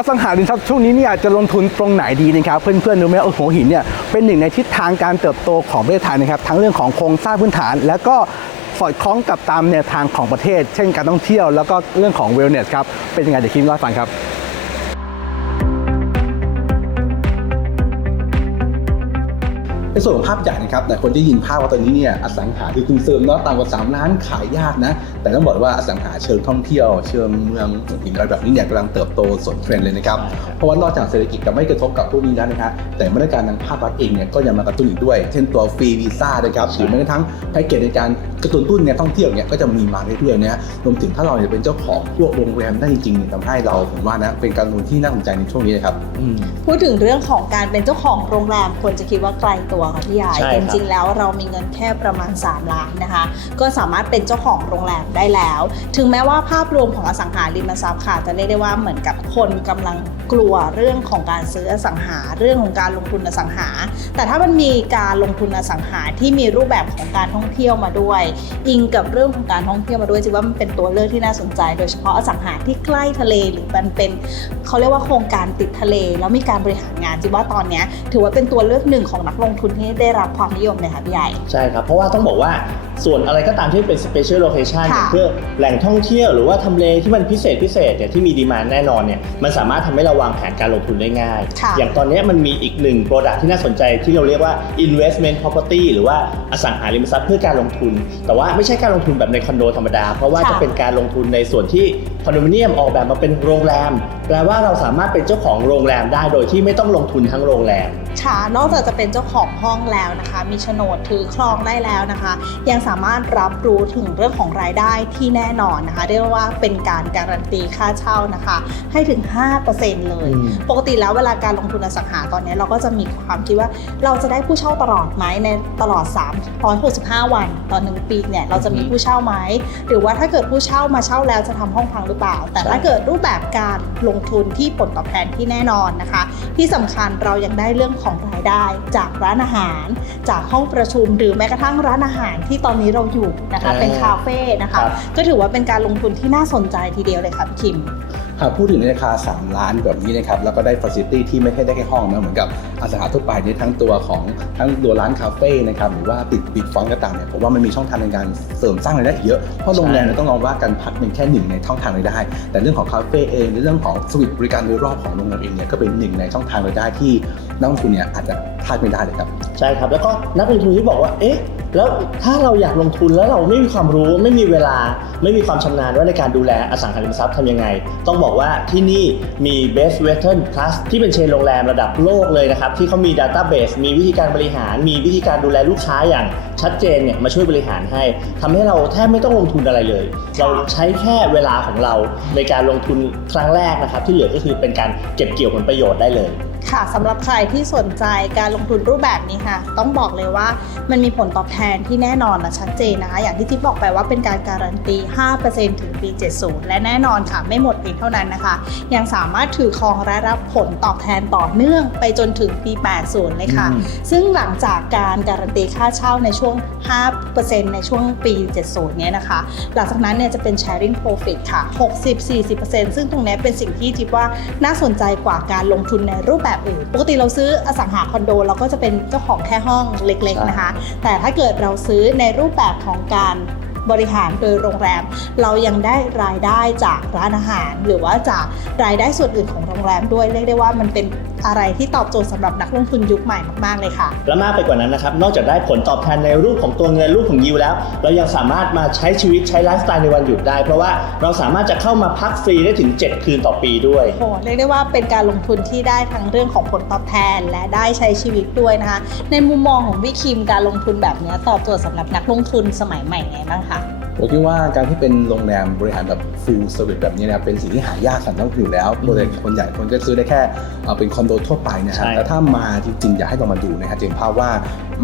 อสังหาริมทรัพย์ช่วงนี้เนี่ยจะลงทุนตรงไหนดีนะครับ เพื่อนๆรู้ไหมว่าหัวหินเนี่ยเป็นหนึ่งในทิศทางการเติบโตของประเทศไทยนะครับ ทั้งเรื่องของโครงสร้างพื้นฐาน แล้วก็สอดคล้องกับตามแนวทางของประเทศ เช่นการท่องเที่ยวแล้วก็เรื่องของเวลเนสครับเป็นยังไงเดี๋ยวคิมเล่าให้ฟังครับ ส่วนของภาพใหญ่นะครับแต่คนได้ยินภาพว่าตอนนี้เนี่ยอสังหาที่คุณเสริมเนาะต่ำกว่า3ล้านขายยากนะ แต่ต้องบอกว่าอสังหาเชิงท่องเที่ยว เชิงเมืองหัวหินอะไรแบบนี้เนี่ยกำลังเติบโตสวนเทรนด์เลยนะครับใช่ครับเพราะว่านอกจากเศรษฐกิจจะไม่กระทบกับพวกนี้แล้วนะครับแต่มาตรการทางภาครัฐเองเนี่ยก็ยังมากระตุ้นอีกด้วย เช่นตัวฟรีวีซ่านะครับหรือแม้กระทั่งแพ็กเกจในการกระตุ้นตุ้นเนี่ยท่องเที่ยวเนี่ยก็จะมีมาเรื่อยๆนะรวมถึงถ้าเราเนี่ยเป็นเจ้าของพวกโรงแรมได้จริงๆเนี่ยทำให้เราผมว่านะเป็นการลงทุนที่น่าสนใจในช่วงนี้นะครับพูดถึงเรื่องของการเป็นเจ้าของโรงแรมคนจะคิดว่าไกลตัวค่ะพี่ใหญ่ใช่จครับริงๆแล้วเรามีเงินแค่ประมาณ 3 ล้านนะคะ ก็สามารถเป็นเจ้าของโรงแรมได้แล้ว ถึงแม้ว่าภาพรวมของอสังหาริมทรัพย์ค่ะ จะเรียกได้ว่าเหมือนกับคนกำลังกลัวเรื่องของการซื้ออสังหาเรื่องของการลงทุนอสังหา แต่ถ้ามันมีการลงทุนอสังหาที่มีรูปแบบของการท่องเที่ยวมาด้วย อิงกับเรื่องของการท่องเที่ยวมาด้วยจิว่ามันเป็นตัวเลือกที่น่าสนใจ โดยเฉพาะอสังหาที่ใกล้ทะเลหรือมันเป็นเขาเรียกว่าโครงการติดทะเล แล้วมีการบริหารงานจิว่าตอนเนี้ยถือว่าเป็นตัวเลือกหนึ่งของนักลงทุนที่ได้รับความนิยมเลยค่ะพี่ใหญ่ ใช่ครับ เพราะว่าต้องบอกว่า ส่วนอะไรก็ตามที่เป็น special location ค่ะอย่างเพื่อแหล่งท่องเที่ยวหรือว่าทำเลที่มันพิเศษพิเศษเนี่ยที่มีดีมานแน่นอนเนี่ยมันสามารถทำให้เราวางแผนการลงทุนได้ง่าย ค่ะ อย่างตอนนี้มันมีอีกหนึ่ง product ที่น่าสนใจที่เราเรียกว่า investment property หรือว่าอสังหาริมทรัพย์เพื่อการลงทุน แต่ว่าไม่ใช่การลงทุนแบบในคอนโดธรรมดา เพราะว่าค่ะ จะเป็นการลงทุนในส่วนที่คอนโดมิเนียมออกแบบมาเป็นโรงแรม แปลว่าเราสามารถเป็นเจ้าของโรงแรมได้โดยที่ไม่ต้องลงทุนทั้งโรงแรม ค่ะนอกจากจะเป็นเจ้าของห้องแล้วนะคะ มีโฉนดถือครองได้แล้วนะคะ ยังสามารถรับรู้ถึงเรื่องของรายได้ที่แน่นอนนะคะ เรียกว่าเป็นการการันตีค่าเช่านะคะ ให้ถึง 5%เลยอืมปกติแล้วเวลาการลงทุนอสังหาตอนนี้เราก็จะมีความคิดว่าเราจะได้ผู้เช่าตลอดไหมในตลอด 365 วันต่อหนึ่งปีเนี่ยเราจะมีผู้เช่าไหมหรือว่าถ้าเกิดผู้เช่ามาเช่าแล้วจะทำห้องพังหรือเปล่า แต่ถ้าเกิดรูปแบบการลงทุนที่ผลตอบแทนที่แน่นอนนะคะ ที่สำคัญเรายังได้เรื่องของรายได้ จากร้านอาหาร จากห้องประชุมหรือแม้กระทั่งร้านอาหารที่ตอนนี้เราอยู่นะคะอ่าเป็นคาเฟ่นะคะครับก็ถือว่าเป็นการลงทุนที่น่าสนใจทีเดียวเลยค่ะพี่คิม หากพูดถึงในราคา 3 ล้านแบบนี้นะครับแล้วก็ได้ฟ a ซิลิตี้ที่ไม่ใช่ได้แค่ห้องนะเหมือนกับอสังหาทั่วไปเนี่ยทั้งตัวของทั้งตัวร้านคาเฟ่นะครับหรือว่าปิดปิดฟอนต์ก็ตามเนี่ยผมว่ามันมีช่องทางในการเสริมสร้างรายได้เยอะเพราะโรงแรมเนี่ยต้องมองว่าการพักเป็นแค่หนึ่งในช่องทางรายได้ แต่เรื่องของคาเฟ่เองในเรื่องของสวิตบริการโดยรอบของโรงแรมเองเนี่ยก็เป็นหนึ่งในช่องทางรายได้ที่นักลงทุนเนี่ยอาจจะพลาดไม่ได้เลยครับใช่ครับแล้วก็นักลงทุนที่บอกว่าเอ๊ะแล้วถ้าเราอยากลงทุนแล้วเราไม่มีความรู้ไม่มีเวลาไม่มีความชำนาญว่าในการดูแลอสังหาริมทรัพย์ทำยังไง ต้องบอกว่าที่นี่มี Best Western Plus ที่เป็นเชนโรงแรมระดับโลกเลยนะครับ ที่เขามี Database มีวิธีการบริหาร มีวิธีการดูแลลูกค้าอย่างชัดเจนเนี่ยมาช่วยบริหารให้ทำให้เราแทบไม่ต้องลงทุนอะไรเลย เราใช้แค่เวลาของเราในการลงทุนครั้งแรกนะครับ ที่เหลือก็คือเป็นการเก็บเกี่ยวผลประโยชน์ได้เลย ค่ะสำหรับใครที่สนใจการลงทุนรูปแบบนี้ค่ะ ต้องบอกเลยว่ามันมีผลตอบแทนที่แน่นอนและชัดเจนนะคะ อย่างที่ทิพย์บอกไปว่าเป็นการการันตี 5%ถึงปี 70 และแน่นอนค่ะ ไม่หมดเพียงเท่านั้นนะคะ ยังสามารถถือครองและรับผลตอบแทนต่อเนื่องไปจนถึงปี 80 เลยค่ะอืมซึ่งหลังจากการการันตีค่าเช่าในช่วง 5%ในช่วงปี 70 เนี้ยนะคะ หลังจากนั้นเนี่ยจะเป็น sharing profit ค่ะ 60-40%ซึ่งตรงเนี้ยเป็นสิ่งที่ทิพย์ว่าน่าสนใจกว่าการลงทุนในรูปแบบอื่น ปกติเราซื้ออสังหาคอนโดเราก็จะเป็นเจ้าของแค่ห้องเล็กๆนะคะ แต่ถ้าเกิดเราซื้อในรูปแบบของการบริหารโดยโรงแรม เรายังได้รายได้จากร้านอาหาร หรือว่าจากรายได้ส่วนอื่นของโรงแรมด้วยเรียกได้ว่ามันเป็น อะไรที่ตอบโจทย์สำหรับนักลงทุนยุคใหม่มากๆเลยค่ะ และมากไปกว่านั้นนะครับ นอกจากได้ผลตอบแทนในรูปของตัวเงินรูปของยิวแล้ว เรายังสามารถมาใช้ชีวิตใช้ไลฟ์สไตล์ในวันหยุดได้ เพราะว่าเราสามารถจะเข้ามาพักฟรีได้ถึง 7 คืนต่อปีด้วยโอ้โหเรียกได้ว่าเป็นการลงทุนที่ได้ทั้งเรื่องของผลตอบแทนและได้ใช้ชีวิตด้วยนะคะ ในมุมมองของพี่คิมการลงทุนแบบเนี้ยตอบโจทย์สำหรับนักลงทุนสมัยใหม่ไงบ้างคะ ผมคิดว่าการที่เป็นโรงแรมบริหารแบบ full service แบบนี้นะครับเป็นสิ่งที่หายากสำหรับนักลงทุนอยู่แล้วโดยคนใหญ่คนก็ซื้อได้แค่เอ่อเป็นคอนโดทั่วไปนะฮะใช่แต่ถ้ามาจริงๆ อยากให้ลองมาดูนะครับจะเห็นภาพว่า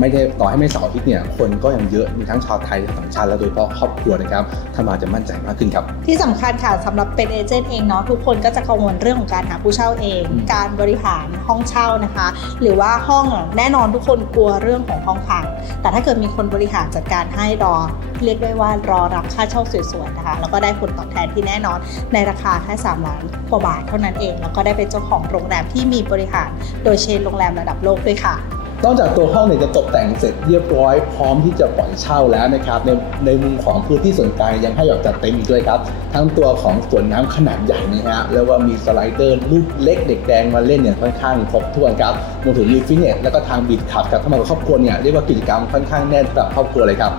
ไม่ได้ต่อให้ไม่เสาร์อาทิตย์เนี่ยคนก็ยังเยอะมีทั้งชาวไทยชาวต่างชาติและโดยเฉพาะครอบครัวนะครับถ้ามาจะมั่นใจมากขึ้นครับ ที่สำคัญค่ะสำหรับเป็นเอเจนต์เองเนาะทุกคนก็จะกังวลเรื่องของการหาผู้เช่าเองอืมการบริหารห้องเช่านะคะ หรือว่าห้องอะแน่นอนทุกคนกลัวเรื่องของห้องพังแต่ถ้าเกิดมีคนบริหารจัดการให้รอ เรียกได้ว่ารอรับค่าเช่าสวยๆนะคะ แล้วก็ได้ผลตอบแทนที่แน่นอนในราคาแค่3ล้านกว่าบาทเท่านั้นเอง แล้วก็ได้เป็นเจ้าของโรงแรมที่มีบริหาร โดยเชนโรงแรมระดับโลกด้วยค่ะนอกจากตัวห้องเนี่ยจะตกแต่งเสร็จเรียบร้อยพร้อมที่จะปล่อยเช่าแล้วนะครับ ในในมุมของพื้นที่ส่วนกลางยังให้แบบจัดเต็มอีกด้วยครับ ทั้งตัวของสวนน้ำขนาดใหญ่นี่ฮะแล้วว่ามีสไลเดอร์ลูกเล็กเด็กแดงมาเล่นเนี่ยค่อนข้างครบถ้วนครับรวมถึงมีฟิตเนสแล้วก็ทางบีดขับครับถ้ามากับครอบครัวเนี่ยเรียกว่ากิจกรรมค่อนข้างแน่นสำหรับครอบครัวเลยครับ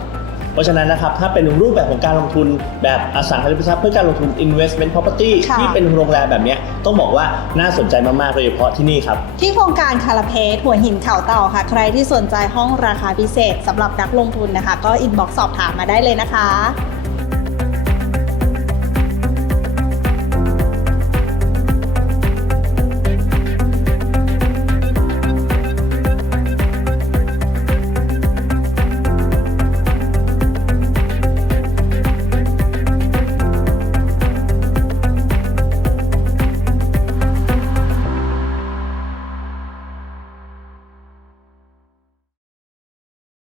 เพราะฉะนั้นนะครับถ้าเป็นรูปแบบของการลงทุนแบบอสังหาริมทรัพย์เพื่อการลงทุน investment property ค่ะที่เป็นโรงแรมแบบเนี้ยต้องบอกว่าน่าสนใจมากๆโดยเฉพาะที่นี่ครับ ที่โครงการคาราเพสหัวหินเขาเต่าค่ะ ใครที่สนใจห้องราคาพิเศษสำหรับนักลงทุนนะคะ ก็อินบ็อกซ์สอบถามมาได้เลยนะคะ